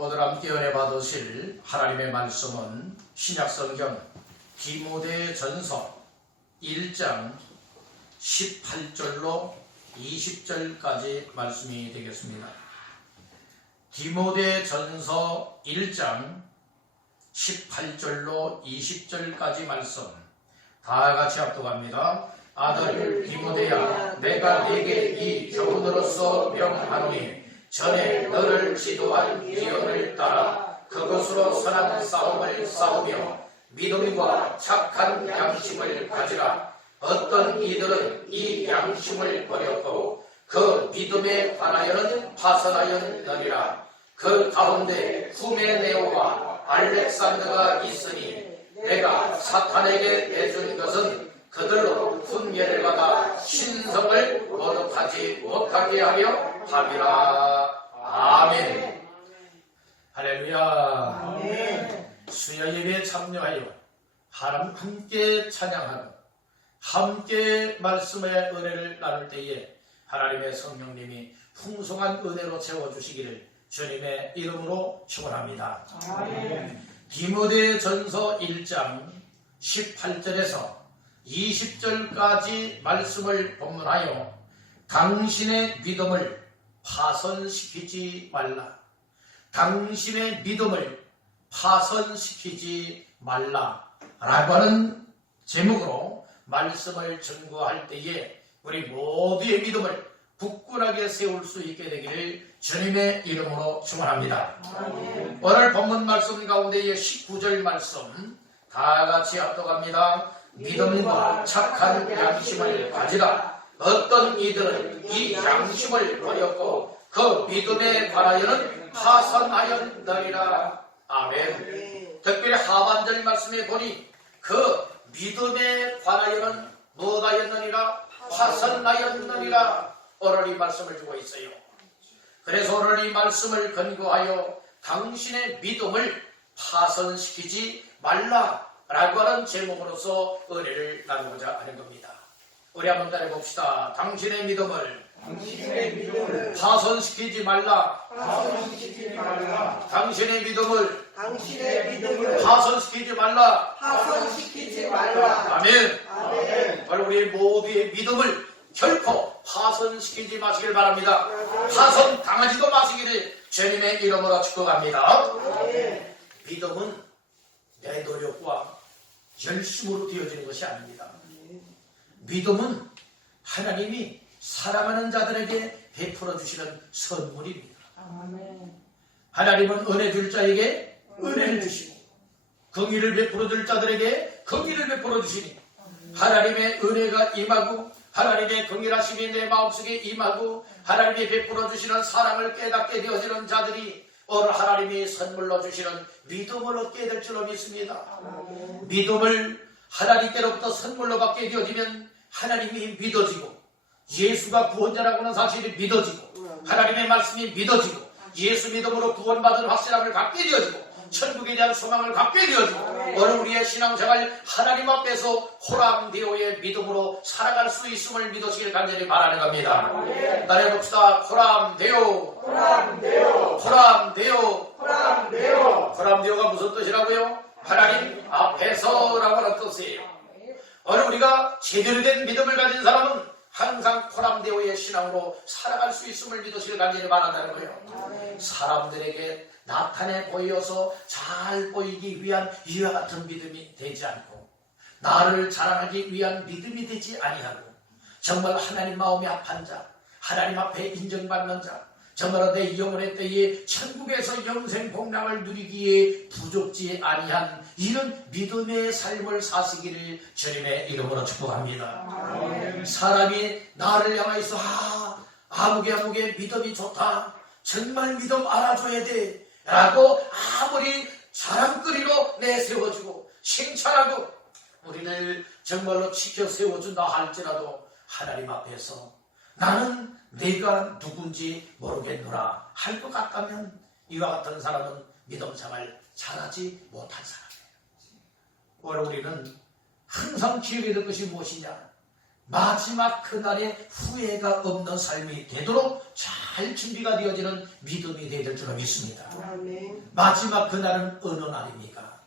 오늘 함께 은혜 받으실 하나님의 말씀은 신약성경 디모데전서 1장 18절로 20절까지 말씀이 되겠습니다. 디모데전서 1장 18절로 20절까지 말씀 다 같이 합독합니다. 아들 디모데야, 내가 네게 이 교훈으로서 명하노니 전에 너를 지도한 기원을 따라 그것으로 선한 싸움을 싸우며 믿음과 착한 양심을 가지라. 어떤 이들은 이 양심을 버렸고 그 믿음에 관하여는 파선하였느니라. 그 가운데 후메네오와 알렉산더가 있으니 내가 사탄에게 내준 것은 그들로 훈계를 받아 신성을 거듭하지 못하게 하려 함이라. 아멘. 할렐루야. 아멘. 수요 예배에 참여하여 하나님 함께 찬양하고 함께 말씀의 은혜를 나눌 때에 하나님의 성령님이 풍성한 은혜로 채워주시기를 주님의 이름으로 축원합니다. 아멘. 디모데전서 1장 18절에서 20절까지 말씀을 본문하여 당신의 믿음을 파선시키지 말라. 당신의 믿음을 파선시키지 말라 라고 하는 제목으로 말씀을 증거할 때에 우리 모두의 믿음을 굳건하게 세울 수 있게 되기를 주님의 이름으로 축원합니다. 아멘. 오늘 본문 말씀 가운데의 19절 말씀 다 같이 합독합니다. 믿음과 착한 양심을 가지라. 어떤 이들은 이 양심을 버렸고 그 믿음에 관하여는 파선하였느니라. 아멘. 특별히 하반절 말씀에 보니 그 믿음에 관하여는 뭐하였느니라? 파선하였느니라. 오늘 이 말씀을 주고 있어요. 그래서 오늘 이 말씀을 근거하여 당신의 믿음을 파선시키지 말라라고 하는 제목으로서 은혜를 나누고자 하는 겁니다. 우리 한번 따라 봅시다. 당신의 믿음을 파선시키지 말라. 파선시키지 말라. 당신의 믿음을 당신의 파선시키지 말라. 파선시키지 말라. 아멘. 아멘. 바로 우리 모두의 믿음을 결코 파선시키지 마시길 바랍니다. 파선 당하지도 마시기를 주님의 이름으로 축복합니다. 아멘. 믿음은 내 노력과 열심으로 되어지는 것이 아닙니다. 믿음은 하나님이 사랑하는 자들에게 베풀어 주시는 선물입니다. 아멘. 하나님은 은혜 줄 자에게 은혜를 주시고 긍휼을 베풀어 줄 자들에게 긍휼을 베풀어 주시니 하나님의 은혜가 임하고 하나님의 긍휼하심이 내 마음속에 임하고 하나님이 베풀어 주시는 사랑을 깨닫게 되어지는 자들이 오늘 하나님이 선물로 주시는 믿음을 얻게 될 줄로 믿습니다. 아멘. 믿음을 하나님께로부터 선물로 받게 되어지면 하나님이 믿어지고 예수가 구원자라고 하는 사실이 믿어지고 하나님의 말씀이 믿어지고 예수 믿음으로 구원받은 확신함을 갖게 되어지고 천국에 대한 소망을 갖게 되어지고 오늘 우리의 신앙생활 하나님 앞에서 호람데오의 믿음으로 살아갈 수 있음을 믿으시길 간절히 바라는 겁니다. 따라해봅시다. 호람데오. 호람데오가 무슨 뜻이라고요? 하나님 앞에서라고 하는 뜻이에요. 오늘 우리가 제대로 된 믿음을 가진 사람은 항상 호람데오의 신앙으로 살아갈 수 있음을 믿으시길 간절히 바란다는 거예요. 사람들에게 나타내 보여서 잘 보이기 위한 이와 같은 믿음이 되지 않고 나를 자랑하기 위한 믿음이 되지 아니하고 정말 하나님 마음이 합한 자, 하나님 앞에 인정받는 자, 정말 내 영혼의 때에 천국에서 영생 복락을 누리기에 부족지 아니한 이런 믿음의 삶을 사시기를 주님의 이름으로 축복합니다. 아멘. 사람이 나를 향해서 아무개 믿음이 좋다. 정말 믿음 알아줘야 돼. 라고 아무리 자랑거리로 내세워주고 칭찬하고 우리를 정말로 지켜 세워준다 할지라도 하나님 앞에서 나는 내가 누군지 모르겠노라 할 것 같다면 이와 같은 사람은 믿음 생활 잘하지 못한 사람이에요. 오늘 우리는 항상 기억해야 될 것이 무엇이냐? 마지막 그날에 후회가 없는 삶이 되도록 잘 준비가 되어지는 믿음이 되야 될 줄 믿습니다. 아멘. 마지막 그날은 어느 날입니까?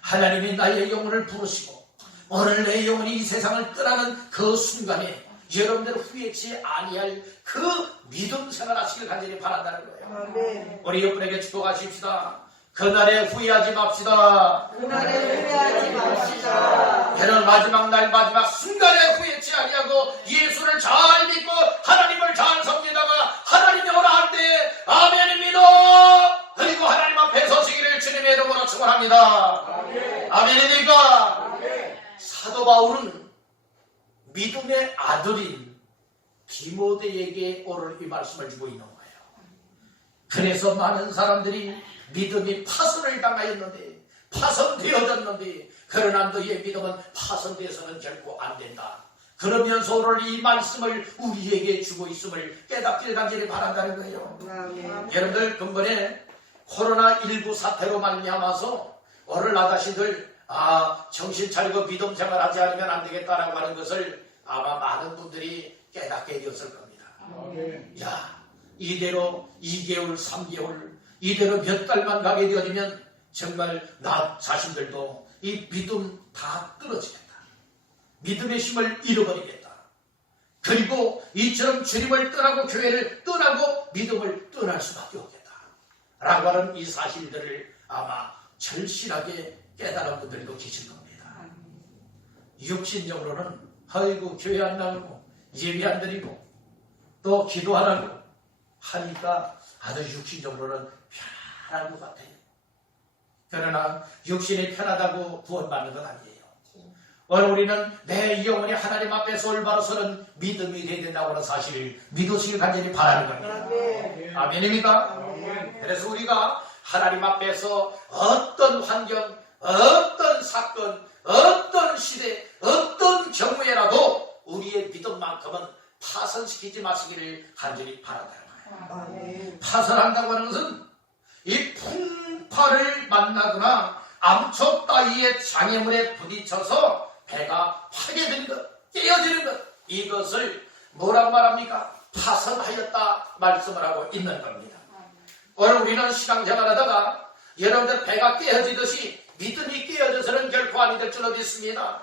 하나님이 나의 영혼을 부르시고 오늘 내 영혼이 이 세상을 떠나는 그 순간에 여러분들 후회치 아니할 그 믿음 생활하시길 간절히 바란다는 거예요. 아멘. 우리 옆분에게 축복하십시다. 그날에 후회하지 맙시다. 그날에 후회하지 맙시다. 여러분 마지막 날 마지막 순간에 후회치 아니하고 예수를 잘 믿고 하나님을 잘 섬기다가 하나님이 오라 할 때 아멘입니다. 그리고 하나님 앞에 서시기를 주님의 이름으로 축원합니다. 아멘입니까? 사도 바울은 믿음의 아들인 디모데에게 오늘 이 말씀을 주고 있는 거예요. 그래서 많은 사람들이 믿음이 파손을 당하였는데 파손되어졌는데 그러나 너의 믿음은 파손되어서는 결코 안 된다. 그러면서 오늘 이 말씀을 우리에게 주고 있음을 깨닫기를 간절히 바란다는 거예요. 아멘. 여러분들 근본에 코로나19 사태로 말미암아서 오늘 나다시들 정신 차리고 믿음 생활하지 않으면 안 되겠다라고 하는 것을 아마 많은 분들이 깨닫게 되었을 겁니다. 야, 이대로 2개월, 3개월, 이대로 몇 달만 가게 되어지면 정말 나 자신들도 이 믿음 다 끊어지겠다. 믿음의 힘을 잃어버리겠다. 그리고 이처럼 주님을 떠나고 교회를 떠나고 믿음을 떠날 수밖에 없겠다. 라고 하는 이 사실들을 아마 절실하게 깨달은 분들도 계실 겁니다. 육신적으로는 아이고 교회 안 나가고 예배 안 드리고 또 기도 안 하고 하니까 아주 육신적으로는 편한 것 같아요. 그러나 육신이 편하다고 구원받는 건 아니에요. 오늘 우리는 내 영혼이 하나님 앞에서 올바로 서는 믿음이 되어야 된다고 하는 사실을 믿으시길 간절히 바라는 겁니다. 아멘. 아멘입니까? 그래서 우리가 하나님 앞에서 어떤 환경, 어떤 사건, 어떤 시대, 어떤 경우에라도 우리의 믿음만큼은 파손시키지 마시기를 간절히 바란다는 거예요. 아멘. 파손한다고 하는 것은 이 풍파를 만나거나 암초 따위의 장애물에 부딪혀서 배가 파괴되는 것, 깨어지는 것, 이것을 뭐라고 말합니까? 파손하였다 말씀을 하고 있는 겁니다. 오늘 우리는 신앙생활하다가 여러분들 배가 깨어지듯이 믿음이 깨어져서는 결코 아니 될 줄로 믿습니다.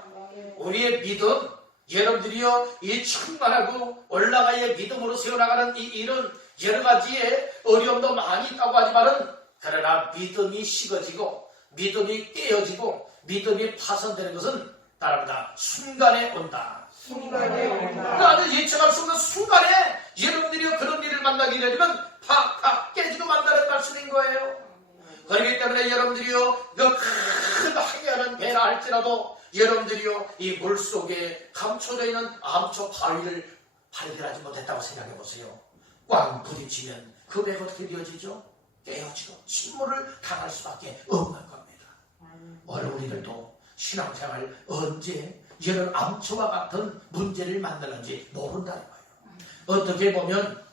우리의 믿음, 여러분들이요 이 충만하고 올라가야 믿음으로 세워나가는 이 일은 여러 가지의 어려움도 많이 있다고 하지만은 그러나 믿음이 식어지고 믿음이 깨어지고 믿음이 파손되는 것은 따릅니다. 순간에 온다. 순간에 온다. 나는 예측할 수 없는 순간에 여러분들이 그런 일을 만나게 되면 팍팍 깨지고 만다는 말씀인 거예요. 그렇기 때문에 여러분들이요 큰 항해하는 배라 할지라도 여러분들이요 이 물속에 감춰져 있는 암초 바위를 발견하지 못했다고 생각해 보세요. 꽝 부딪히면 그 배가 어떻게 되어지죠? 깨어지고 침몰을 당할 수밖에 없는 겁니다. 오늘 우리들도 신앙생활 언제 이런 암초와 같은 문제를 만나는지 모른다는 거예요. 어떻게 보면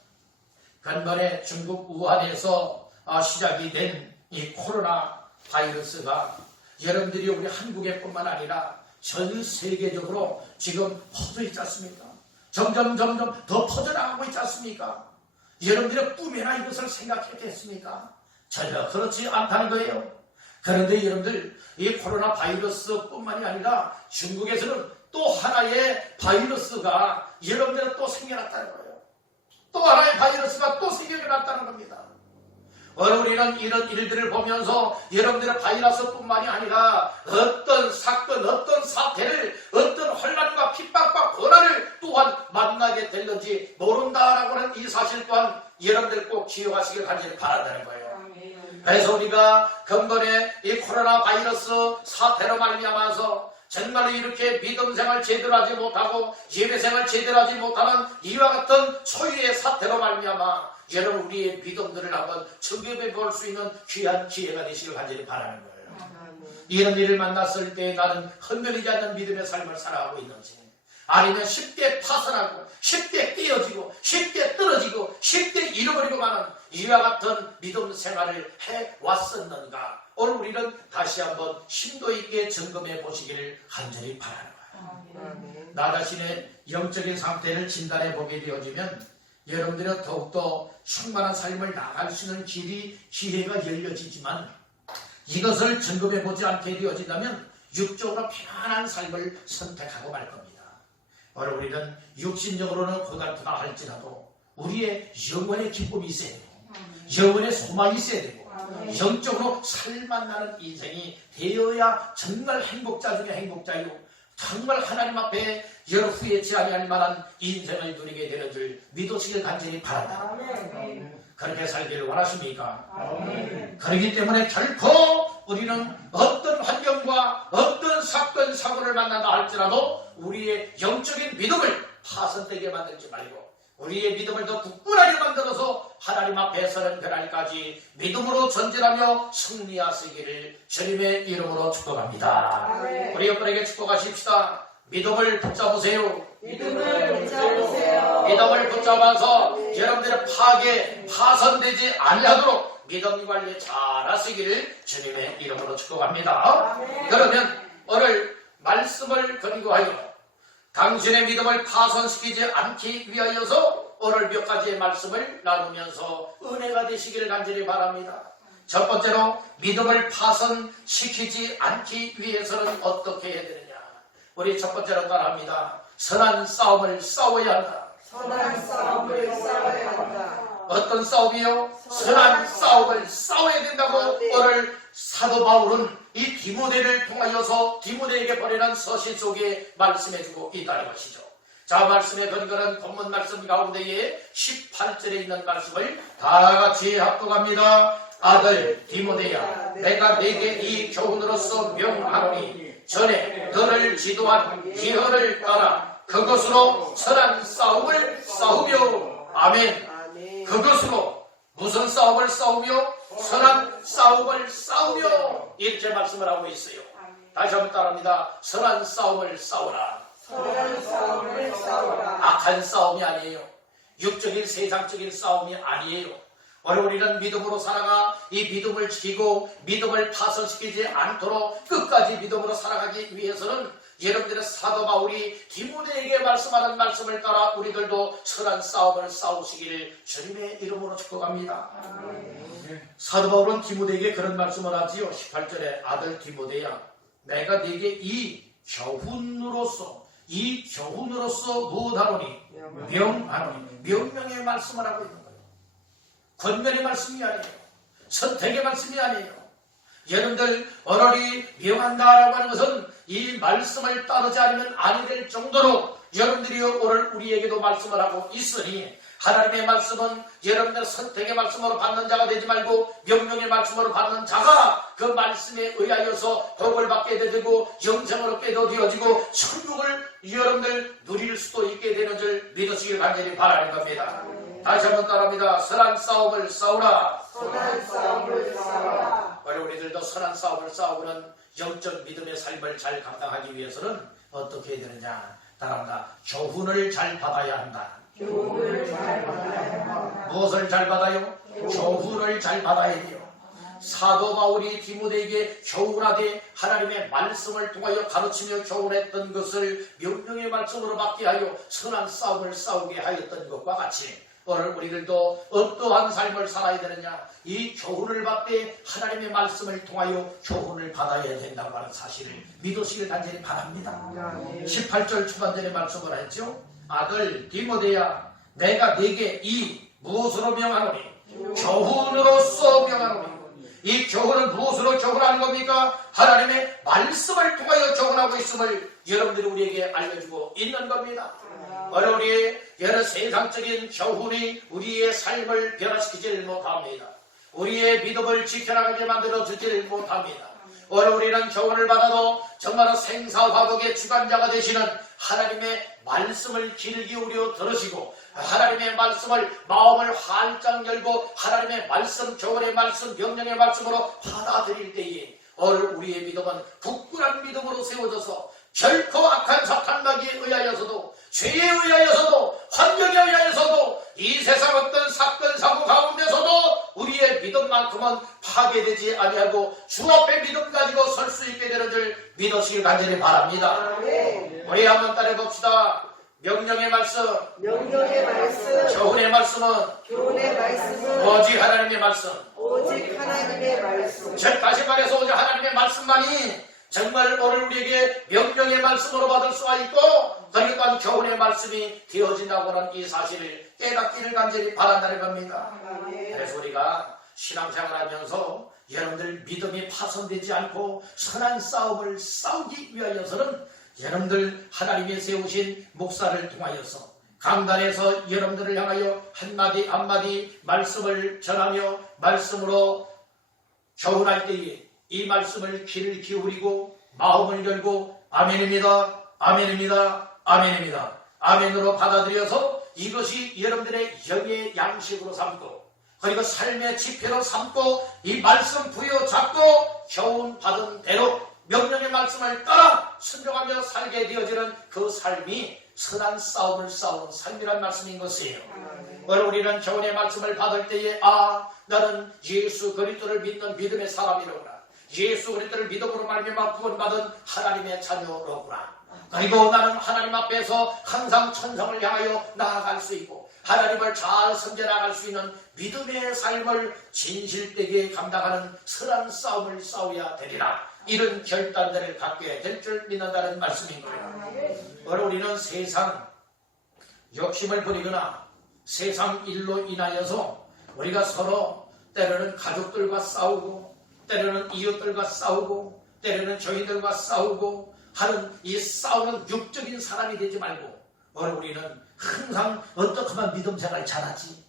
간만에 중국 우한에서 시작이 된 이 코로나 바이러스가 여러분들이 우리 한국에 뿐만 아니라 전 세계적으로 지금 퍼져 있지 않습니까? 점점 더 퍼져나가고 있지 않습니까? 여러분들의 꿈에나 이것을 생각했겠습니까? 전혀 그렇지 않다는 거예요. 그런데 여러분들 이 코로나 바이러스 뿐만이 아니라 중국에서는 또 하나의 바이러스가 여러분들은 또 생겨났다는 거예요. 또 하나의 바이러스가 또 생겨났다는 겁니다. 오늘 우리는 이런 일들을 보면서 여러분들의 바이러스뿐만이 아니라 어떤 사건, 어떤 사태를, 어떤 혼란과 핍박과 고난을 또한 만나게 될는지 모른다라고 하는 이 사실 또한 여러분들 꼭 기억하시길 간절히 바란다는 거예요. 그래서 우리가 근본에 이 코로나 바이러스 사태로 말미암아서 정말로 이렇게 믿음 생활 제대로 하지 못하고 예배 생활 제대로 하지 못하는 이와 같은 초유의 사태로 말미암아 여러분 우리의 믿음들을 한번 점검해 볼 수 있는 귀한 기회가 되시길 간절히 바라는 거예요. 이런 일을 만났을 때 나는 흔들리지 않는 믿음의 삶을 살아가고 있는지 아니면 쉽게 파산하고 쉽게 깨어지고 쉽게 떨어지고 쉽게 잃어버리고 마는 이와 같은 믿음 생활을 해왔었는가 오늘 우리는 다시 한번 심도 있게 점검해 보시기를 간절히 바라는 거예요. 나 자신의 영적인 상태를 진단해 보게 되어지면 여러분들은 더욱더 충만한 삶을 나갈 수 있는 기회가 열려지지만 이것을 점검해 보지 않게 되어진다면 육적으로 편안한 삶을 선택하고 말 겁니다. 오늘 우리는 육신적으로는 고달프다 할지라도 우리의 영혼의 기쁨이 있어야 되고 영혼의 소망이 있어야 되고 영적으로 살맛나는 인생이 되어야 정말 행복자 중에 행복자요 정말 하나님 앞에 여러 후회치 아니할 만한 인생을 누리게 되는 줄 믿으시길 간절히 바란다. 그렇게 살기를 원하십니까? 그렇기 때문에 결코 우리는 어떤 환경과 어떤 사건 사고를 만난다 할지라도 우리의 영적인 믿음을 파손되게 만들지 말고 우리의 믿음을 더 굳건하게 만들어서 하나님 앞에 서는 그날까지 믿음으로 전진하며 승리하시기를 주님의 이름으로 축복합니다. 우리 옆분에게 축복하십시다. 믿음을 붙잡으세요. 믿음을 붙잡으세요. 믿음을 붙잡아서 여러분들의 파손되지 아니하도록 믿음 관리 잘 하시기를 주님의 이름으로 축복합니다. 그러면 오늘 말씀을 근거하여 당신의 믿음을 파손시키지 않기 위하여서 오늘 몇 가지의 말씀을 나누면서 은혜가 되시기를 간절히 바랍니다. 첫 번째로 믿음을 파손시키지 않기 위해서는 어떻게 해야 되느냐. 우리 첫 번째로 따라합니다. 선한 싸움을 싸워야 한다. 선한 싸움을 싸워야 한다. 어떤 싸움이요? 선한 싸움을 싸워야 된다고 오늘 사도 바울은 이 디모데를 통하여서 디모데에게 보내는 서신 속에 말씀해주고 있다는 것이죠. 자, 말씀의 근거는 본문 말씀 가운데에 18절에 있는 말씀을 다 같이 합독합니다. 아들 디모데야, 내가 네게 이 교훈으로서 명하노니 전에 너를 지도한 기허를 따라 그것으로 선한 싸움을 싸우며 아멘. 그것으로 무슨 싸움을 싸우며 선한 싸움을 싸우며 이렇게 말씀을 하고 있어요. 다시 한번 따라합니다. 선한 싸움을 싸우라. 선한 싸움을 싸우라. 악한 싸움이 아니에요. 육적인 세상적인 싸움이 아니에요. 오늘 우리는 믿음으로 살아가 이 믿음을 지키고 믿음을 파손시키지 않도록 끝까지 믿음으로 살아가기 위해서는 여러분들의 사도 바울이 디모데에게 말씀하는 말씀을 따라 우리들도 선한 싸움을 싸우시기를 주님의 이름으로 축복합니다. 사도 바울은 디모데에게 그런 말씀을 하지요. 18절에 아들 디모데야, 내가 네게 이 교훈으로서 무엇하노니 명하노니 명령의 말씀을 하고 있는 거예요. 권면의 말씀이 아니에요. 선택의 말씀이 아니에요. 여러분들 오늘이 명한다라고 하는 것은 이 말씀을 따르지 않으면 아니 될 정도로 여러분들이 오늘 우리에게도 말씀을 하고 있으니 하나님의 말씀은 여러분들 선택의 말씀으로 받는 자가 되지 말고 명령의 말씀으로 받는 자가 그 말씀에 의하여서 복을 받게 되고 영생을 얻게 되어지고 천국을 여러분들 누릴 수도 있게 되는 줄 믿으시길 간절히 바라는 겁니다. 다시 한번 따라합니다. 선한 싸움을 싸우라. 선한 싸움을 싸우라. 오늘 우리들도 선한 싸움을 싸우는 영적 믿음의 삶을 잘 감당하기 위해서는 어떻게 해야 되느냐. 따라합니다. 교훈을 잘 받아야 한다. 교훈을 잘 받아야 한다. 무엇을 잘 받아요? 교훈을 잘 받아야 돼요. 사도 바울이 디모데에게 교훈하되 하나님의 말씀을 통하여 가르치며 교훈했던 것을 명령의 말씀으로 받게 하여 선한 싸움을 싸우게 하였던 것과 같이 오늘 우리들도 어떠한 삶을 살아야 되느냐. 이 교훈을 받되 하나님의 말씀을 통하여 교훈을 받아야 된다고 하는 사실을 믿으시길 간절히 바랍니다. 18절 초반절에 말씀을 했죠. 아들 디모데야, 내가 네게 이 무엇으로 명하노니 교훈으로서 명하노니. 이 교훈은 무엇으로 교훈하는 겁니까? 하나님의 말씀을 통하여 교훈하고 있음을 여러분들이 우리에게 알려주고 있는 겁니다. 오늘 우리의 여러 세상적인 교훈이 우리의 삶을 변화시키지 못합니다. 우리의 믿음을 지켜나가게 만들어주지 못합니다. 오늘 우리는 교훈을 받아도 정말 생사화복의 주관자가 되시는 하나님의 말씀을 귀를 기울여 들으시고 하나님의 말씀을 마음을 활짝 열고 하나님의 말씀, 교훈의 말씀, 명령의 말씀으로 받아들일 때에 오늘 우리의 믿음은 굳건한 믿음으로 세워져서 결코 악한 사탄마귀에 의하여서도 죄에 의하여서도 환경에 의하여서도 이 세상 어떤 사건 사고 가운데서도 우리의 믿음만큼은 하게 되지 아니하고 주 앞에 믿음 가지고 설 수 있게 되는 줄 믿으시길 간절히 바랍니다. 아멘. 우리 한번 따라 봅시다. 명령의 말씀, 명령의 말씀, 교훈의 말씀은 교훈의 말씀은 오직 하나님의 말씀. 오직 하나님의 말씀. 즉 다시 말해서 오직 하나님의 말씀만이 정말 오늘 우리에게 명령의 말씀으로 받을 수가 있고 그리고 또한 교훈의 말씀이 되어진다고 하는 이 사실을 깨닫기를 간절히 바란다는 겁니다. 아멘. 그래서 우리가 신앙생활하면서 여러분들 믿음이 파손되지 않고 선한 싸움을 싸우기 위하여서는 여러분들 하나님이 세우신 목사를 통하여서 강단에서 여러분들을 향하여 한마디 한마디 말씀을 전하며 말씀으로 교훈할 때에 이 말씀을 귀를 기울이고 마음을 열고 아멘입니다, 아멘입니다, 아멘입니다, 아멘으로 받아들여서 이것이 여러분들의 영의 양식으로 삼고 그리고 삶의 지표로 삼고 이 말씀 부여잡고 교훈 받은 대로 명령의 말씀을 따라 순종하며 살게 되어지는 그 삶이 선한 싸움을 싸우는 삶이란 말씀인 것이에요. 오늘 우리는 교훈의 말씀을 받을 때에 나는 예수 그리스도를 믿는 믿음의 사람이로구나. 예수 그리스도를 믿음으로 말미암아 구원받은 하나님의 자녀로구나. 그리고 나는 하나님 앞에서 항상 천성을 향하여 나아갈 수 있고 하나님을 잘 섬겨 나갈 수 있는 믿음의 삶을 진실되게 감당하는 선한 싸움을 싸워야 되리라. 이런 결단들을 갖게 될 줄 믿는다는 말씀인 거예요. 오늘 우리는 세상 욕심을 부리거나 세상 일로 인하여서 우리가 서로 때로는 가족들과 싸우고 때로는 이웃들과 싸우고 때로는 교인들과 싸우고 하는 이 싸우는 육적인 사람이 되지 말고 오늘 우리는 항상 어떻게 하면 믿음 생활 잘하지,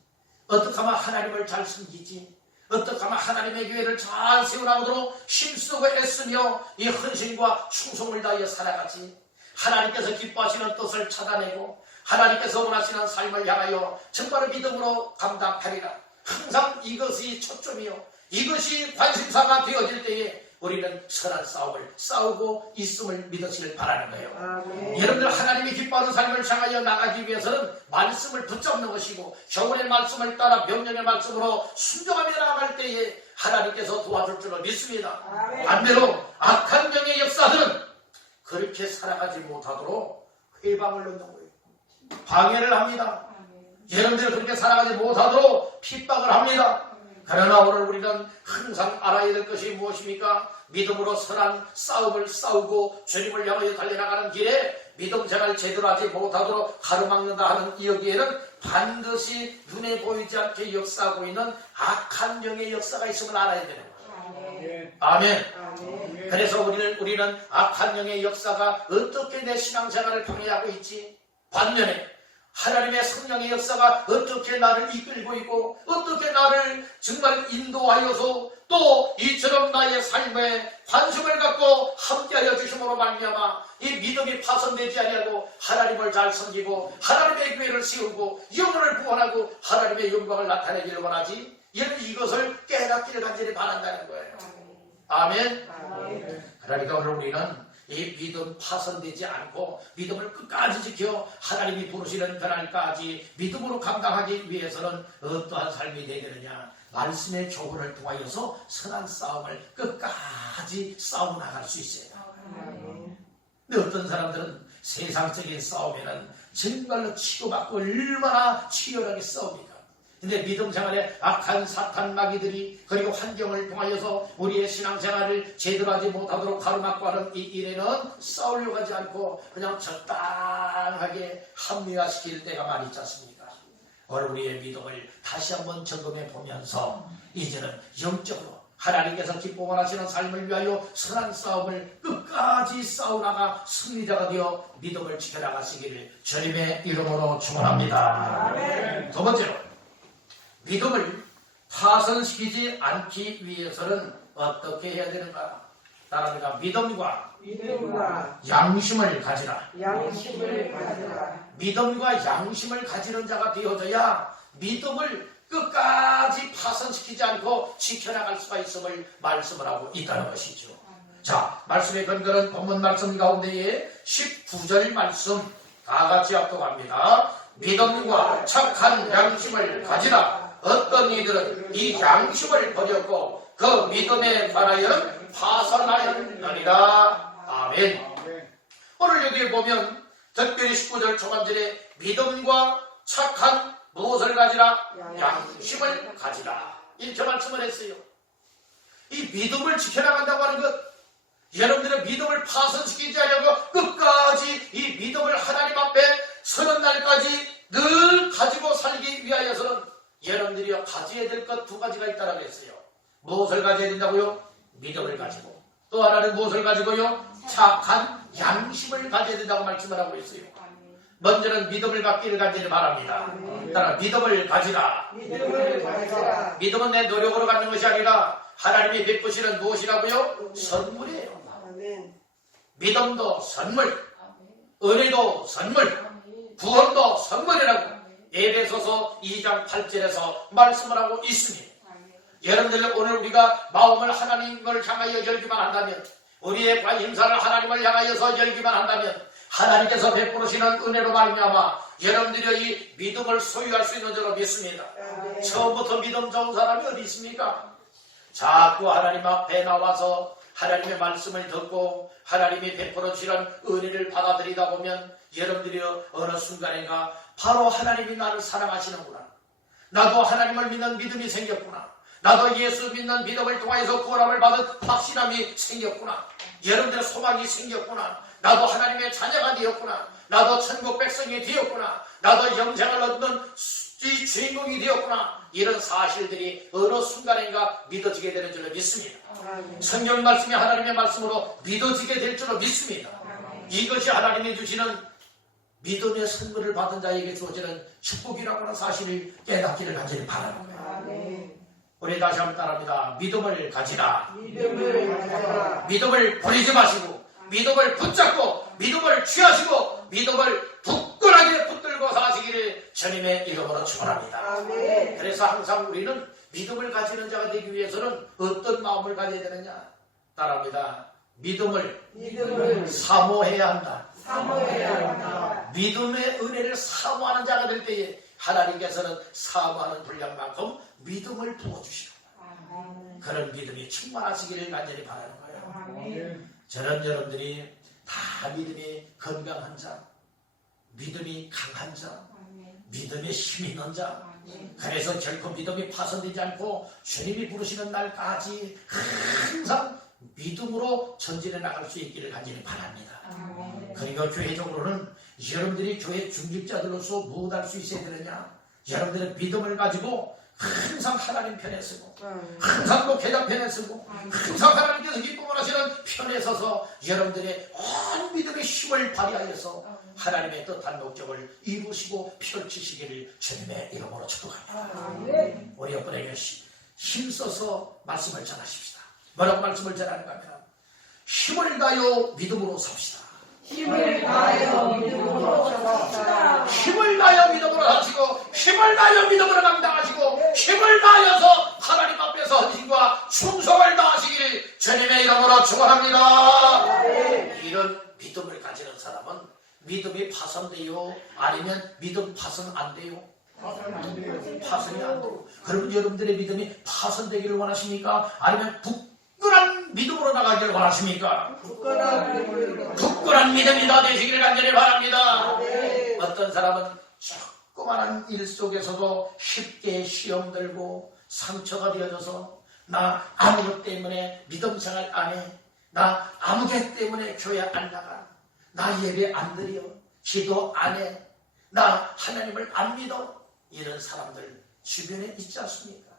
어떻게 하면 하나님을 잘 섬기지, 어떻게 하면 하나님의 교회를 잘 세워나가도록 힘쓰고 애쓰며 이 헌신과 충성을 다하여 살아가지, 하나님께서 기뻐하시는 뜻을 찾아내고 하나님께서 원하시는 삶을 향하여 정말 믿음으로 감당하리라. 항상 이것이 초점이요 이것이 관심사가 되어질 때에 우리는 선한 싸움을 싸우고 있음을 믿으시길 바라는 거예요. 아멘. 여러분들 하나님이 기뻐하는 삶을 향하여 나가기 위해서는 말씀을 붙잡는 것이고 교훈의 말씀을 따라 명령의 말씀으로 순종하며 나아갈 때에 하나님께서 도와줄 줄로 믿습니다. 아멘. 반대로 악한 영의 역사들은 그렇게 살아가지 못하도록 회방을 넣는 거예요. 방해를 합니다. 여러분들 그렇게 살아가지 못하도록 핍박을 합니다. 그러나 오늘 우리는 항상 알아야 될 것이 무엇입니까? 믿음으로 선한 싸움을 싸우고 주님을 향하여 달려나가는 길에 믿음 생활 제대로 하지 못하도록 가로막는다 하는 여기에는 반드시 눈에 보이지 않게 역사하고 있는 악한 영의 역사가 있음을 알아야 되는 거예요. 아멘. 아멘. 그래서 우리는 악한 영의 역사가 어떻게 내 신앙생활을 방해하고 있지? 반면에 하나님의 성령의 역사가 어떻게 나를 이끌고 있고 어떻게 나를 정말 인도하여서 또 이처럼 나의 삶에 관심을 갖고 함께하여 주심으로 말미암아 이 믿음이 파손되지 아니하고 하나님을 잘 섬기고 하나님의 교회를 세우고 영혼을 구원하고 하나님의 영광을 나타내기를 원하지. 이것을 깨닫기를 간절히 바란다는 거예요. 아멘. 아멘. 그러니까 오늘 우리는 이 믿음 파손되지 않고 믿음을 끝까지 지켜 하나님이 부르시는 그날까지 믿음으로 감당하기 위해서는 어떠한 삶이 되느냐, 말씀의 교훈을 통하여서 선한 싸움을 끝까지 싸워 나갈 수 있어요. 근데 어떤 사람들은 세상적인 싸움에는 정말로 치고받고 얼마나 치열하게 싸웁니다. 근데 믿음 생활에 악한 사탄 마귀들이 그리고 환경을 통하여서 우리의 신앙생활을 제대로 하지 못하도록 가로막고 하는 이 일에는 싸우려고 하지 않고 그냥 적당하게 합리화시킬 때가 많이 있지 않습니까? 오늘 우리의 믿음을 다시 한번 점검해 보면서 이제는 영적으로 하나님께서 기뻐 원하시는 삶을 위하여 선한 싸움을 끝까지 싸우다가 승리자가 되어 믿음을 지켜나가시기를 주님의 이름으로 축원합니다. 아멘. 두 번째로 믿음을 파손시키지 않기 위해서는 어떻게 해야 되는가? 따라합니다. 믿음과 양심을 가지라. 양심을 가지라. 믿음과 양심을 가지는 자가 되어져야 믿음을 끝까지 파손시키지 않고 지켜나갈 수가 있음을 말씀을 하고 있다는 것이죠. 자, 말씀의 근거는 본문 말씀 가운데에 19절 말씀 다 같이 합독합니다. 믿음과 착한 양심을 가지라. 어떤 이들은 이 양심을 버렸고 그 믿음에 관하여는 파선하였느니라. 아멘. 아멘. 오늘 여기에 보면 특별히 19절 초반절에 믿음과 착한 무엇을 가지라? 양심을 가지라. 이렇게 말씀을 했어요. 이 믿음을 지켜나간다고 하는 것, 여러분들의 믿음을 파손시키지 않으려고 끝까지 이 믿음을 하나님 앞에 서는 날까지 늘 가지고 살기 위하여서는 여러분들이 가져야 될 것 두 가지가 있다고 했어요. 무엇을 가져야 된다고요? 믿음을 가지고. 또 하나는 무엇을 가지고요? 착한 양심을 가져야 된다고 말씀을 하고 있어요. 먼저는 믿음을 갖기를 간절히 바랍니다. 따라 믿음을 가지라. 믿음을 가져라. 믿음은 내 노력으로 갖는 것이 아니라 하나님이 베푸시는 무엇이라고요? 선물이에요. 아멘. 믿음도 선물, 은혜도 선물, 구원도 선물이라고 에베소서 2장 8절에서 말씀을 하고 있습니다. 여러분들 오늘 우리가 마음을 하나님을 향하여 열기만 한다면, 우리의 관심사를 하나님을 향하여서 열기만 한다면 하나님께서 베푸시는 은혜로 말미암아 여러분들이 이 믿음을 소유할 수 있는 줄로 믿습니다. 아멘. 처음부터 믿음 좋은 사람이 어디 있습니까? 자꾸 하나님 앞에 나와서 하나님의 말씀을 듣고 하나님이 베풀어 주시는 은혜를 받아들이다 보면 여러분들이 어느 순간인가 바로 하나님이 나를 사랑하시는구나, 나도 하나님을 믿는 믿음이 생겼구나, 나도 예수 믿는 믿음을 통하여서 구원함을 받은 확신함이 생겼구나, 여러분들의 소망이 생겼구나, 나도 하나님의 자녀가 되었구나, 나도 천국 백성이 되었구나, 나도 영생을 얻는 이 주인공이 되었구나, 이런 사실들이 어느 순간인가 믿어지게 되는 줄로 믿습니다. 아멘. 성경 말씀이 하나님의 말씀으로 믿어지게 될 줄로 믿습니다. 이것이 하나님이 주시는 믿음의 선물을 받은 자에게 주어지는 축복이라고 하는 사실을 깨닫기를 간절히 바랍니다. 아멘. 우리 다시 한번 따라합니다. 믿음을 가지라. 믿음을 가져라. 믿음을 버리지 마시고 믿음을 붙잡고 믿음을 취하시고 믿음을 굳건하게 붙들고 사시기를 주님의 이름으로 축원합니다. 아멘. 그래서 항상 우리는 믿음을 가지는 자가 되기 위해서는 어떤 마음을 가져야 되느냐? 따라합니다. 믿음을 사모해야 한다. 사모해야 한다. 믿음의 은혜를 사모하는 자가 될 때에 하나님께서는 사모하는 분량만큼 믿음을 부어주시고 그런 믿음이 충만하시기를 간절히 바라는 거예요. 아멘. 저는 여러분들이 다 믿음이 건강한 자, 믿음이 강한 자, 믿음에 힘이 있는 자, 그래서 결코 믿음이 파손되지 않고 주님이 부르시는 날까지 항상 믿음으로 전진해 나갈 수 있기를 간절히 바랍니다. 그리고 교회적으로는 여러분들이 교회 중직자들로서 무엇 할 수 있어야 되느냐? 여러분들의 믿음을 가지고 항상 하나님 편에 서고 항상 목회자 편에 서고 항상 하나님께서 기쁨을 하시는 편에 서서 여러분들의 온 믿음의 힘을 발휘하여서 하나님의 뜻한 목적을 이루시고 펼치시기를 주님의 이름으로 축복합니다. 우리 여러분에게 힘써서 말씀을 전하십시다. 뭐라고 말씀을 전하는가 하면 힘을 다하여 믿음으로 삽시다. 힘을 다하여 믿음으로 삽시다. 힘을 다하여 믿음으로 사시고 힘을 다하여 믿음으로 감당하시고 힘을 다하여서 하나님 앞에서 힘과 충성을 다하시기를 주님의 이름으로 축원합니다. 이런 믿음을 가지는 사람은 믿음이 파손돼요? 아니면 믿음 파손 안 돼요? 파손이 안 돼요. 그러면 여러분들의 믿음이 파손되기를 원하십니까? 아니면 굳건한 믿음으로 나가기를 원하십니까? 굳건한 믿음이 다 되시기를 간절히 바랍니다. 어떤 사람은 조그마한 일 속에서도 쉽게 시험 들고 상처가 되어져서 나 아무 것 때문에 믿음 생활 안 해, 나 아무 것 때문에 교회 안 나가, 나 예배 안 드려, 기도 안 해, 나 하나님을 안 믿어, 이런 사람들 주변에 있지 않습니까?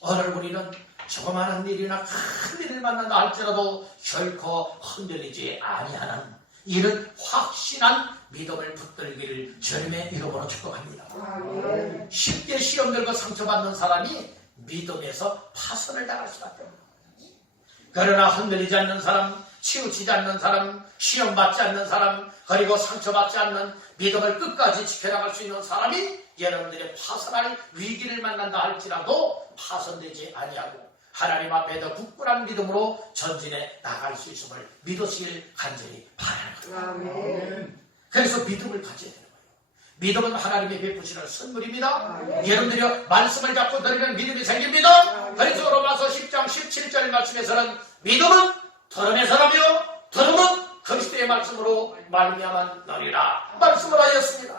오늘 우리는 조그마한 일이나 큰 일을 만난다 할지라도 결코 흔들리지 아니하는 이런 확신한 믿음을 붙들기를 주님의 이름으로 축복합니다. 쉽게 시험 들고 상처받는 사람이 믿음에서 파손을 당할 수밖에 없습니다. 그러나 흔들리지 않는 사람, 치우치지 않는 사람, 시험 받지 않는 사람, 그리고 상처받지 않는 믿음을 끝까지 지켜나갈 수 있는 사람이 여러분들의 파손할 위기를 만난다 할지라도 파손되지 아니하고 하나님 앞에 더 굳건한 믿음으로 전진해 나갈 수 있음을 믿으시길 간절히 바랍니다. 그래서 믿음을 가져야 되는 거예요. 믿음은 하나님이 베푸시는 선물입니다. 여러분들이 말씀을 잡고 들으면 믿음이 생깁니다. 그래서 로마서 10장 17절 말씀에서는 믿음은 들음에서라며 들음은 그리스도의 말씀으로 말미암았느니라 말씀을 하였습니다.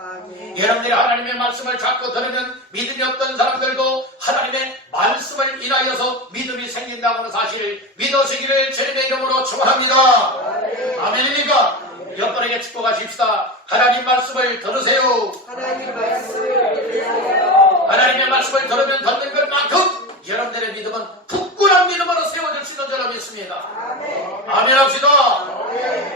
여러분들이 하나님의 말씀을 잡고 들으면 믿음이 없던 사람들도 하나님의 말씀을 인하여서 믿음이 생긴다고 하는 사실을 믿으시기를 주님의 이름으로 축원합니다. 아멘입니까? 옆분에게 축복하십시다. 하나님 말씀을 들으세요. 하나님의 말씀을 들으면 듣는 것만큼 여러분들의 믿음은 굳건한 믿음으로 세워질 수 있는 줄로 믿습니다. 아멘 합시다.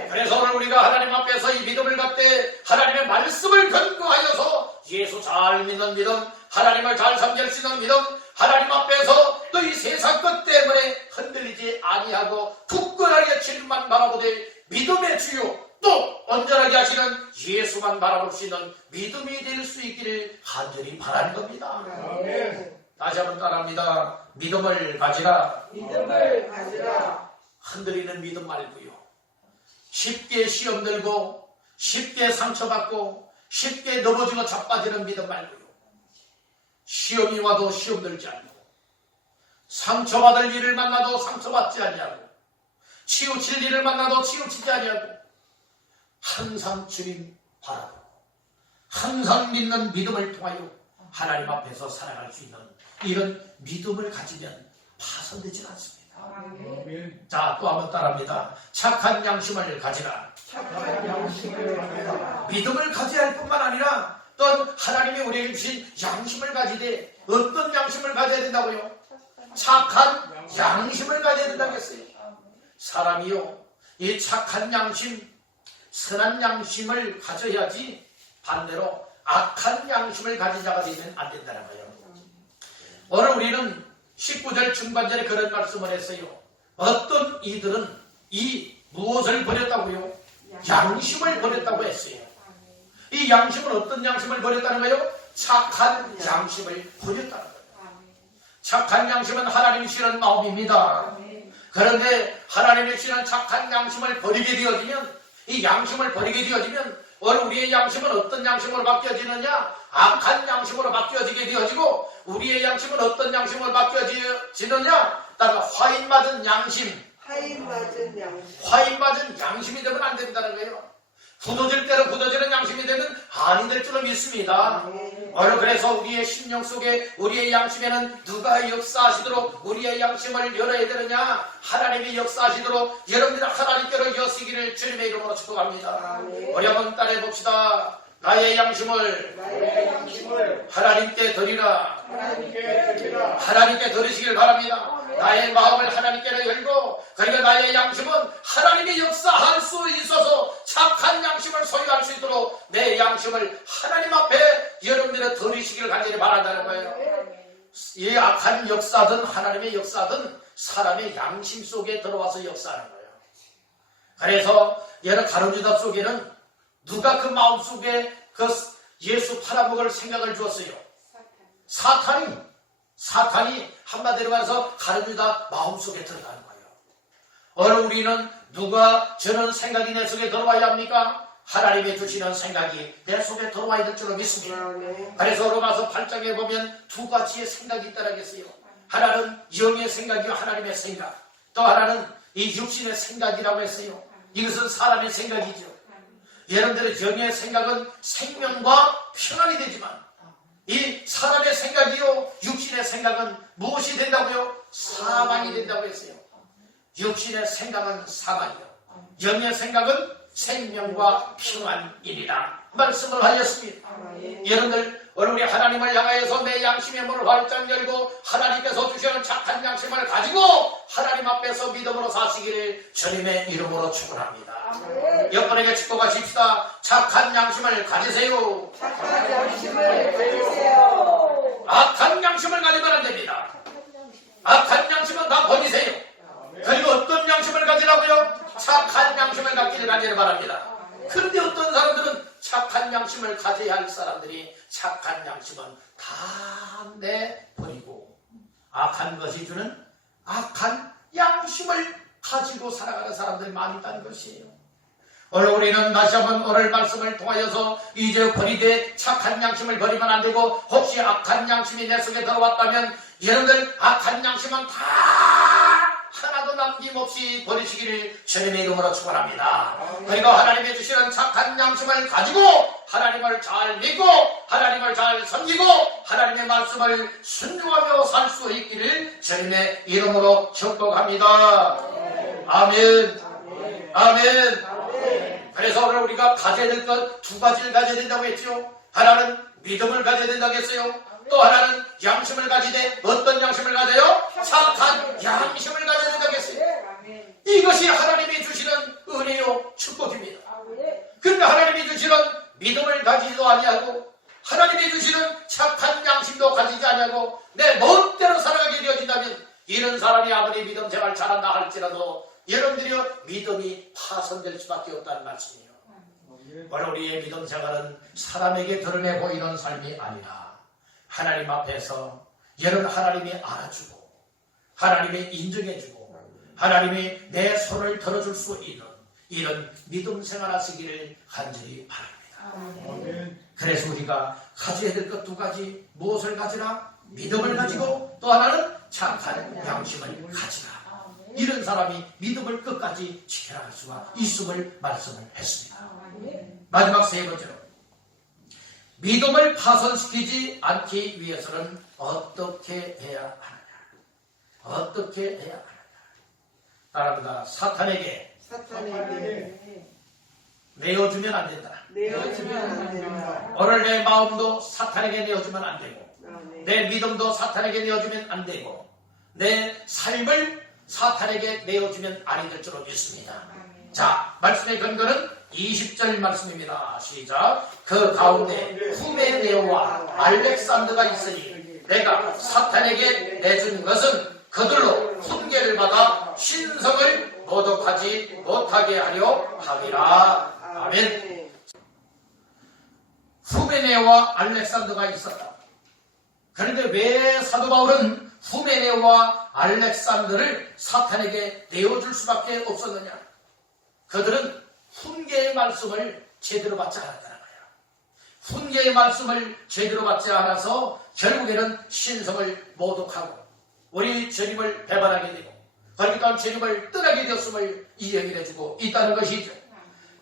그래서 오늘 우리가 하나님 앞에서 이 믿음을 갖되 하나님의 말씀을 근거하여서 예수 잘 믿는 믿음, 하나님을 잘 섬길 수 있는 믿음, 하나님 앞에서 또 이 세상 것 때문에 흔들리지 아니하고 굳건하게 주님만 바라보되 믿음의 주요 또 온전하게 하시는 예수만 바라볼 수 있는 믿음이 될 수 있기를 간절히 바라는 겁니다. 다시 한번 따라합니다. 믿음을 가지라. 흔들리는 믿음 말고요. 쉽게 시험 들고 쉽게 상처받고 쉽게 넘어지고 자빠지는 믿음 말고요. 시험이 와도 시험 들지 않고 상처받을 일을 만나도 상처받지 아니하고 치우칠 일을 만나도 치우치지 아니하고 항상 주님 바라보고 항상 믿는 믿음을 통하여 하나님 앞에서 살아갈 수 있는 이런 믿음을 가지면 파손되지 않습니다. 자, 또 한번 따라합니다. 착한 양심을 가지라. 믿음을 가져야 할 뿐만 아니라 또 하나님이 우리에게 주신 양심을 가지되 어떤 양심을 가져야 된다고요? 착한 양심을 가져야 된다고 했어요. 사람이요, 이 착한 양심, 선한 양심을 가져야지 반대로 악한 양심을 가진 자가 되면 안 된다는 거예요. 오늘 우리는 19절 중반절에 그런 말씀을 했어요. 어떤 이들은 이 무엇을 버렸다고요? 양심을 버렸다고 했어요. 이 양심은 어떤 양심을 버렸다는 거예요? 착한 양심을 버렸다는 거예요. 착한 양심은 하나님이 싫은 마음입니다. 그런데 하나님이 싫은 착한 양심을 버리게 되어지면 이 양심을 버리게 되어지면 오늘 우리의 양심은 어떤 양심으로 바뀌어지느냐? 악한 양심으로 바뀌어지게 되어지고 우리의 양심은 어떤 양심으로 바뀌어지느냐? 따라 화인 맞은 양심. 화인 맞은 양심이 되면 안 된다는 거예요. 굳어질 대로 굳어지는 양심이 되면 아니 될 줄을 믿습니다. 오늘 그래서 우리의 심령 속에 우리의 양심에는 누가 역사하시도록 우리의 양심을 열어야 되느냐? 하나님이 역사하시도록 여러분들 하나님께로 여시기를 주님의 이름으로 축복합니다. 우리 한번 따라해 봅시다. 나의 양심을 하나님께 드리라. 하나님께 드리시길 바랍니다. 나의 마음을 하나님께로 열고 그러니까 나의 양심은 하나님이 역사할 수 있어서 착한 양심을 소유할 수 있도록 내 양심을 하나님 앞에 여러분들의 드리시기를 간절히 바란다는 거예요. 이 악한 역사든 하나님의 역사든 사람의 양심 속에 들어와서 역사하는 거예요. 그래서 여러 가룟유다 속에는 누가 그 마음 속에 그 예수 팔아먹을 생각을 주었어요? 사탄이 한마디로 말해서 가룟유다 마음속에 들어가는 거예요. 오늘 우리는 누가 저는 생각이 내 속에 들어와야 합니까? 하나님이 주시는 생각이 내 속에 들어와야 될 줄로 믿습니다. 그래서 로마서 8장에 보면 두 가지의 생각이 있다라고 했어요. 하나는 영의 생각이요 하나님의 생각, 또 하나는 이 육신의 생각이라고 했어요. 이것은 사람의 생각이죠. 여러분들의 영의 생각은 생명과 평안이 되지만 이 사람의 생각이요 육신의 생각은 무엇이 된다고요? 사망이 된다고 했어요. 육신의 생각은 사망이요 영의 생각은 생명과 평안이니라 말씀을 하였습니다. 여러분들 오늘 우리 하나님을 향하여서 내 양심의 문을 활짝 열고 하나님께서 주시는 착한 양심을 가지고 하나님 앞에서 믿음으로 사시기를 주님의 이름으로 축원합니다. 여러분에게 축복하십시다. 착한 양심을 가지세요. 악한 양심을 가지면 안 됩니다. 악한 양심은 다 버리세요. 그리고 어떤 양심을 가지라고요? 착한 양심을 갖기를 간절히 바랍니다. 그런데 어떤 사람들은 착한 양심을 가져야 할 사람들이 착한 양심은 다 내버리고 악한 것이 주는 악한 양심을 가지고 살아가는 사람들이 많이 있다는 것이에요. 오늘 우리는 다시 한번 오늘 말씀을 통하여서 이제 버리되 착한 양심을 버리면 안 되고, 혹시 악한 양심이 내 속에 들어왔다면 여러분들 악한 양심은 다 하나도 남김없이 버리시기를 주님의 이름으로 축원합니다. 그리고 하나님이 주시는 착한 양심을 가지고 하나님을 잘 믿고 하나님을 잘 섬기고 하나님의 말씀을 순종하며 살 수 있기를 주님의 이름으로 축복합니다. 아멘. 아멘. 그래서 오늘 우리가 가져야 될 것 두 가지를 가져야 된다고 했죠. 하나는 믿음을 가져야 된다고 했어요. 또 하나는 양심을 가지되, 어떤 양심을 가져요? 착한 양심을 가져야 된다고 했어요. 이것이 하나님이 주시는 은혜요 축복입니다. 그런데 하나님이 주시는 믿음을 가지지도 아니하고 하나님이 주시는 착한 양심도 가지지 아니하고 내 멋대로 살아가게 되어진다면, 이런 사람이 아무리 믿음 생활 잘한다 할지라도 여러분들이요 믿음이 파손될 수밖에 없다는 말씀이에요. 오늘 우리의 믿음 생활은 사람에게 드러내 보이는 삶이 아니라 하나님 앞에서 여러분 하나님이 알아주고 하나님이 인정해주고 하나님이 내 손을 들어줄 수 있는 이런 믿음 생활 하시기를 간절히 바랍니다. 그래서 우리가 가져야 될 것 두 가지, 무엇을 가지라? 믿음을 가지고 또 하나는 착한 양심을 가지라. 이런 사람이 믿음을 끝까지 지켜나갈 수가 있음을 말씀을 했습니다. 마지막 세 번째로, 믿음을 파손시키지 않기 위해서는 어떻게 해야 하느냐? 어떻게 해야 하느냐? 따라합니다. 사탄에게 내어주면 안 된다. 오늘 내 마음도 사탄에게 내어주면 안 되고, 내 믿음도 사탄에게 내어주면 안 되고, 내 삶을 사탄에게 내어주면 아니 될 줄로 믿습니다. 자, 말씀의 근거는 20절 말씀입니다. 시작. 그 가운데 후메네오와 알렉산더가 있으니 내가 사탄에게 내준 것은 그들로 훈계를 받아 신성을 모독하지 못하게 하려 함이라. 아멘. 후메네오와 알렉산더가 있었다. 그런데 왜 사도 바울은 후메네오와 알렉산더를 사탄에게 내어줄 수밖에 없었느냐? 그들은 훈계의 말씀을 제대로 받지 않았다는 거예요. 훈계의 말씀을 제대로 받지 않아서 결국에는 신성을 모독하고 우리 주님을 배반하게 되고, 그렇기 때문에 주님을 떠나게 되었음을 이야기를 해주고 있다는 것이죠.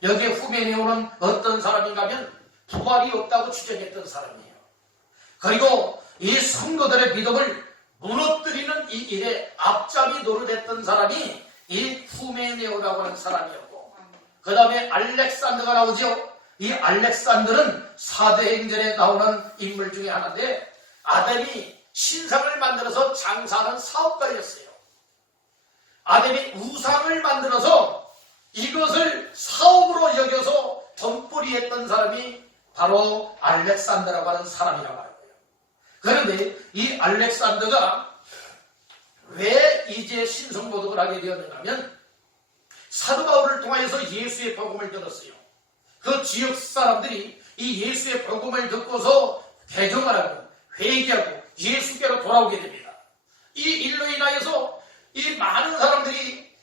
여기에 후메네오는 어떤 사람인가 하면 부활이 없다고 주장했던 사람이에요. 그리고 이 성도들의 믿음을 무너뜨리는 이 일에 앞잡이 노릇했던 사람이 이 후메네오라고 하는 사람이었고, 그 다음에 알렉산더가 나오죠. 이 알렉산더는 사도행전에 나오는 인물 중에 하나인데, 아담이 신상을 만들어서 장사하는 사업가였어요. 아담이 우상을 만들어서 이것을 사업으로 여겨서 돈벌이했던 사람이 바로 알렉산더라고 하는 사람이라고 하는 거예요. 그런데 이 알렉산더가 왜 이제 신성모독을 하게 되었는가 하면, 사도 바울을 통하여서 예수의 복음을 들었어요. 그 지역 사람들이 이 예수의 복음을 듣고서 개종을 하고 회개하고 예수께로 돌아오게 됩니다. 이 일로 인하여서 이 많은 사람들이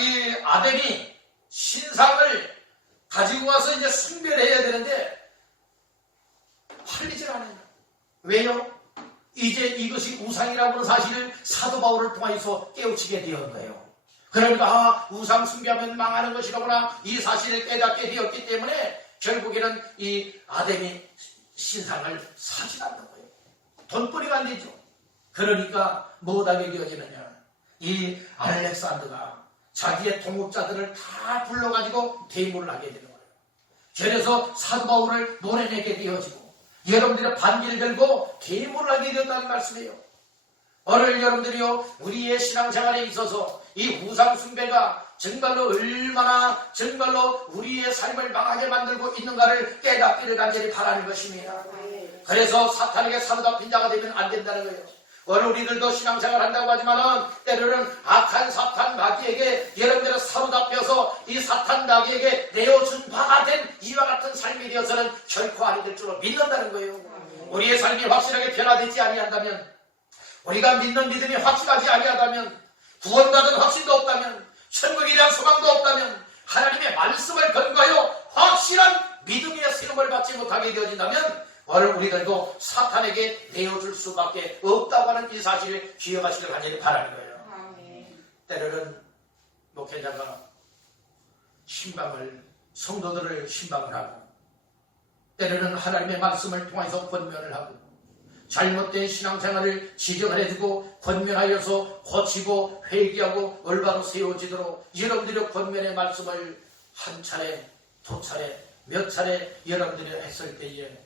이 아담이 신상을 가지고 와서 이제 숭배를 해야 되는데 팔리질 않아요. 왜요? 이제 이것이 우상이라고 하는 사실을 사도 바울을 통해서 깨우치게 되었던 거예요. 그러니까 우상 숭배하면 망하는 것이라구나, 이 사실을 깨닫게 되었기 때문에 결국에는 이 아담이 신상을 사지 않는 거예요. 돈벌이가 안 되죠. 그러니까 못하게 되어지느냐, 이 알렉산더가 자기의 동업자들을 다 불러가지고 대모를 하게 되는 거예요. 그래서 사도 바울을 몰아내게 되어지고 여러분들의 반기를 들고 대모를 하게 되었다는 말씀이에요. 오늘 여러분들이요, 우리의 신앙생활에 있어서 이 우상 숭배가 정말로 얼마나 정말로 우리의 삶을 망하게 만들고 있는가를 깨닫기를 간절히 바라는 것입니다. 그래서 사탄에게 사로잡힌 자가 되면 안 된다는 거예요. 오늘 우리들도 신앙생활 한다고 하지만은 때로는 악한 사탄 마귀에게 여러분들은 사로잡혀서 이 사탄 마귀에게 내어준 바가 된 이와 같은 삶이 되어서는 결코 아니 될 줄로 믿는다는 거예요. 우리의 삶이 확실하게 변화되지 아니한다면, 우리가 믿는 믿음이 확실하지 아니하다면, 구원받은 확신도 없다면, 천국에 대한 소망도 없다면, 하나님의 말씀을 근거하여 확실한 믿음의 세움을 받지 못하게 되어진다면 오늘 우리들도 사탄에게 내어줄 수밖에 없다고 하는 이 사실을 기억하시길 간절히 바라는 거예요. 때로는 목회자가 성도들을 신방을 하고, 때로는 하나님의 말씀을 통해서 권면을 하고, 잘못된 신앙생활을 지적을 해주고 권면하여서 고치고 회개하고 올바로 세워지도록 여러분들의 권면의 말씀을 한 차례, 두 차례, 몇 차례 여러분들이 했을 때에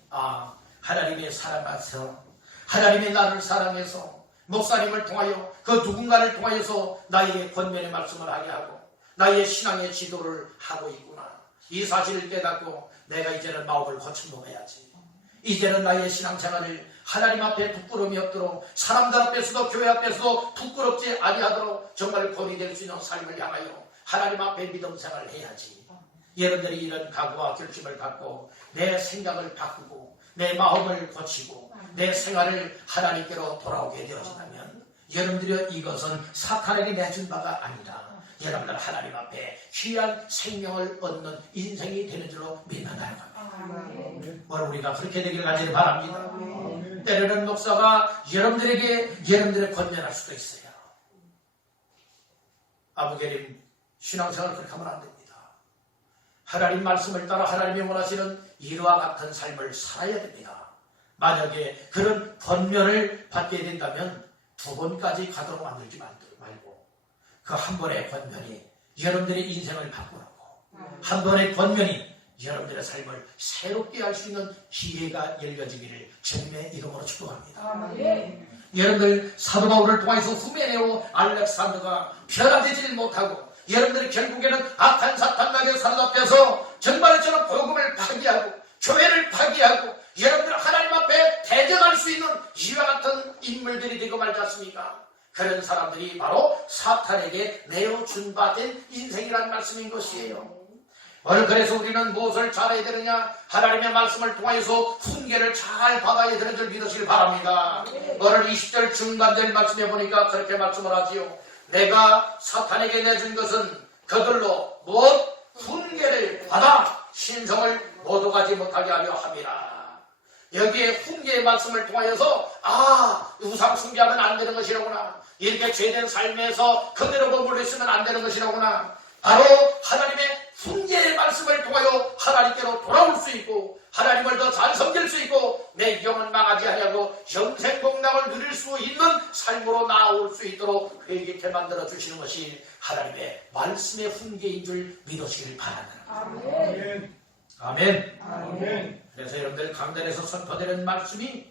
하나님의 사랑하셔, 하나님의 나를 사랑해서 목사님을 통하여 그 누군가를 통하여서 나에게 권면의 말씀을 하게 하고 나의 신앙의 지도를 하고 있구나. 이 사실을 깨닫고 내가 이제는 마음을 고쳐먹어야지. 이제는 나의 신앙생활을 하나님 앞에 부끄러움이 없도록, 사람들 앞에서도 교회 앞에서도 부끄럽지 아니하도록 정말 본이 될 수 있는 삶을 향하여 하나님 앞에 믿음 생활을 해야지. 여러분들이 이런 각오와 결심을 갖고 내 생각을 바꾸고 내 마음을 고치고 내 생활을 하나님께로 돌아오게 되어진다면 여러분들이 이것은 사탄에게 내준 바가 아니라 여러분들 하나님 앞에 귀한 생명을 얻는 인생이 되는 줄로 믿는다. 오늘 우리가 그렇게 되기를 간절히 바랍니다. 때로는 목사가 여러분들에게 여러분들의 권면할 수도 있어요. 아부개림 신앙생활을 그렇게 하면 안 됩니다. 하나님 말씀을 따라 하나님이 원하시는 이와 같은 삶을 살아야 됩니다. 만약에 그런 권면을 받게 된다면 두 번까지 가도록 만들지 말고 그 한 번의 권면이 여러분들의 인생을 바꾸라고, 한 번의 권면이 여러분들의 삶을 새롭게 할 수 있는 기회가 열려지기를 주님의 이름으로 축복합니다. 여러분들 사도 바울을 통해서 후메네오 알렉산더가 변화되지 못하고 여러분들이 결국에는 악한 사탄에게 사로잡혀서 정말처럼 복음을 파기하고 교회를 파기하고 여러분들 하나님 앞에 대적할 수 있는 이와 같은 인물들이 되고 말지 않습니까? 그런 사람들이 바로 사탄에게 내어준 바 된 인생이라는 말씀인 것이에요. 오늘 그래서 우리는 무엇을 잘해야 되느냐? 하나님의 말씀을 통해서 훈계를 잘 받아야 되는 줄 믿으시길 바랍니다. 오늘 20절 중반될 말씀에 보니까 그렇게 말씀을 하지요. 내가 사탄에게 내준 것은 그들로 무엇? 훈계를 받아 신성을 모두 가지 못하게 하려 함이라. 여기에 훈계의 말씀을 통하여서 우상 숭배하면 안 되는 것이라구나, 이렇게 죄된 삶에서 그대로 머물러 있으면 안 되는 것이라구나, 바로 하나님의 훈계의 말씀을 통하여 하나님께로 돌아올 수 있고 하나님을 더 잘 섬길 수 있고 내 영은 망하지 아니하고 영생 복락을 누릴 수 있는 삶으로 나아올 수 있도록 회개케 만들어 주시는 것이 하나님의 말씀의 훈계인 줄 믿으시길 바랍니다. 아멘. 아멘. 아멘. 그래서 여러분들 강단에서 선포되는 말씀이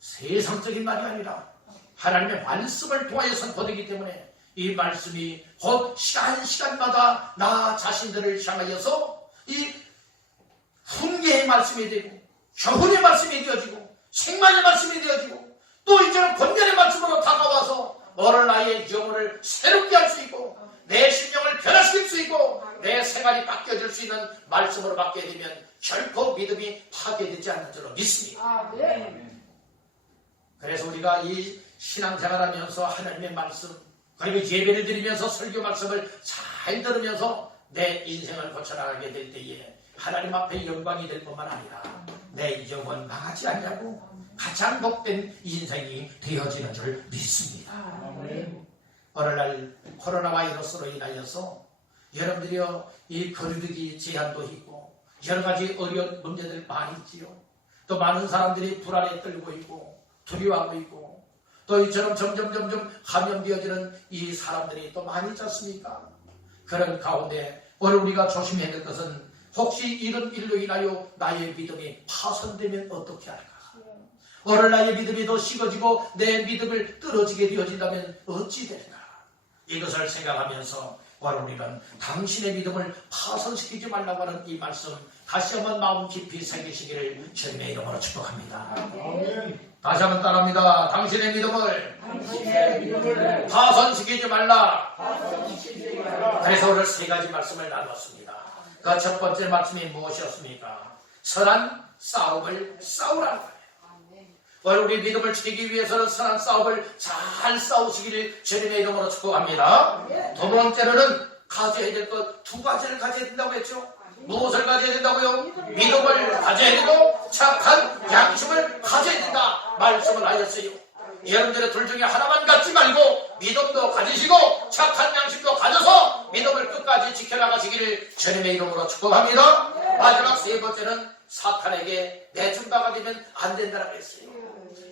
세상적인 말이 아니라 하나님의 말씀을 통하여 선포되기 때문에 이 말씀이 곧 시간마다 나 자신들을 향하여서 이 훈계의 말씀이 되고 교훈의 말씀이 되어지고 생명의 말씀이 되어지고 또 이제는 권면의 말씀으로 다가와서 오늘 나의 영혼을 새롭게 할 수 있고 내 심령을 변화시킬 수 있고 내 생활이 바뀌어질 수 있는 말씀으로 받게 되면 결코 믿음이 파괴되지 않는 줄로 믿습니다. 그래서 우리가 이 신앙생활하면서 하나님의 말씀 그리고 예배를 드리면서 설교 말씀을 잘 들으면서 내 인생을 고쳐나가게 될 때에 하나님 앞에 영광이 될 뿐만 아니라 내 영혼 망하지 않냐고 가장 복된 인생이 되어지는 줄 믿습니다. 오늘날 코로나 바이러스로 인하여서 여러분들이요 이 거리두기 제한도 있고 여러 가지 어려운 문제들 많이 있지요. 또 많은 사람들이 불안에 떨고 있고 두려워하고 있고 또 이처럼 점점 감염되어지는 이 사람들이 또 많이 있지 않습니까? 그런 가운데 오늘 우리가 조심해야 될 것은 혹시 이런 일로 인하여 나의 믿음이 파손되면 어떻게 할까? 오늘 나의 믿음이 더 식어지고 내 믿음을 떨어지게 되어진다면 어찌 될까? 이것을 생각하면서 오늘 우리는 당신의 믿음을 파손시키지 말라고 하는 이 말씀 다시 한번 마음 깊이 새기시기를 주님의 이름으로 축복합니다. 다시 한번 따라합니다. 당신의 믿음을 파손시키지 말라. 그래서 오늘 세 가지 말씀을 나눴습니다. 그 첫 번째 말씀이 무엇이었습니까? 선한 싸움을 싸우라는 거예요. 오늘 우리 믿음을 지키기 위해서는 선한 싸움을 잘 싸우시기를 주님의 이름으로 축복합니다. 두 번째로는 가져야 될 것 두 가지를 가져야 된다고 했죠. 무엇을 가져야 된다고요? 믿음을 가져야 되고 착한 양심을 가져야 된다 말씀을 하였어요. 여러분들의 둘 중에 하나만 갖지 말고 믿음도 가지시고 착한 양심도 가져서 믿음을 끝까지 지켜나가시기를 주님의 이름으로 축복합니다. 마지막 세 번째는 사탄에게 내준 바가 되면 안 된다고 했어요.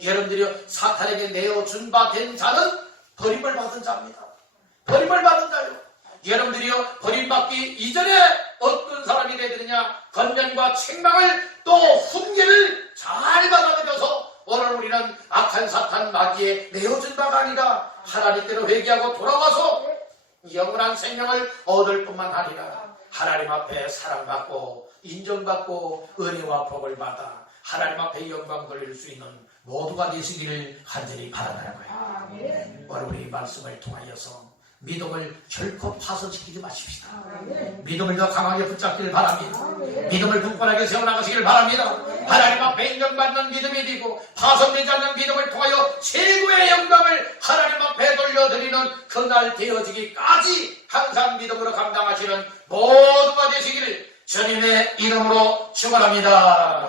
여러분들이요, 사탄에게 내어준 바 된 자는 버림을 받은 자입니다. 버림을 받은 자요. 여러분들이요, 버림받기 이전에 어떤 사람이 되야 되느냐? 건면과 책망을 또 훈계를 잘 받아들여서 오늘 우리는 악한 사탄 마귀에 내어준 바가 아니라 하나님께로 회개하고 돌아와서 영원한 생명을 얻을 뿐만 아니라 하나님 앞에 사랑받고 인정받고 은혜와 복을 받아 하나님 앞에 영광 돌릴 수 있는 모두가 되시기를 간절히 바라는 거예요. 오늘 우리 말씀을 통하여서 믿음을 결코 파손시키지 마십시다. 믿음을 더 강하게 붙잡기를 바랍니다. 믿음을 굳건하게 세워나가시기를 바랍니다. 하나님 앞에 인정받는 믿음이 되고 파손되지 않는 믿음을 통하여 최고의 영광을 하나님 앞에 돌려드리는 그날 되어지기까지 항상 믿음으로 감당하시는 모두가 되시기를 주님의 이름으로 축원합니다.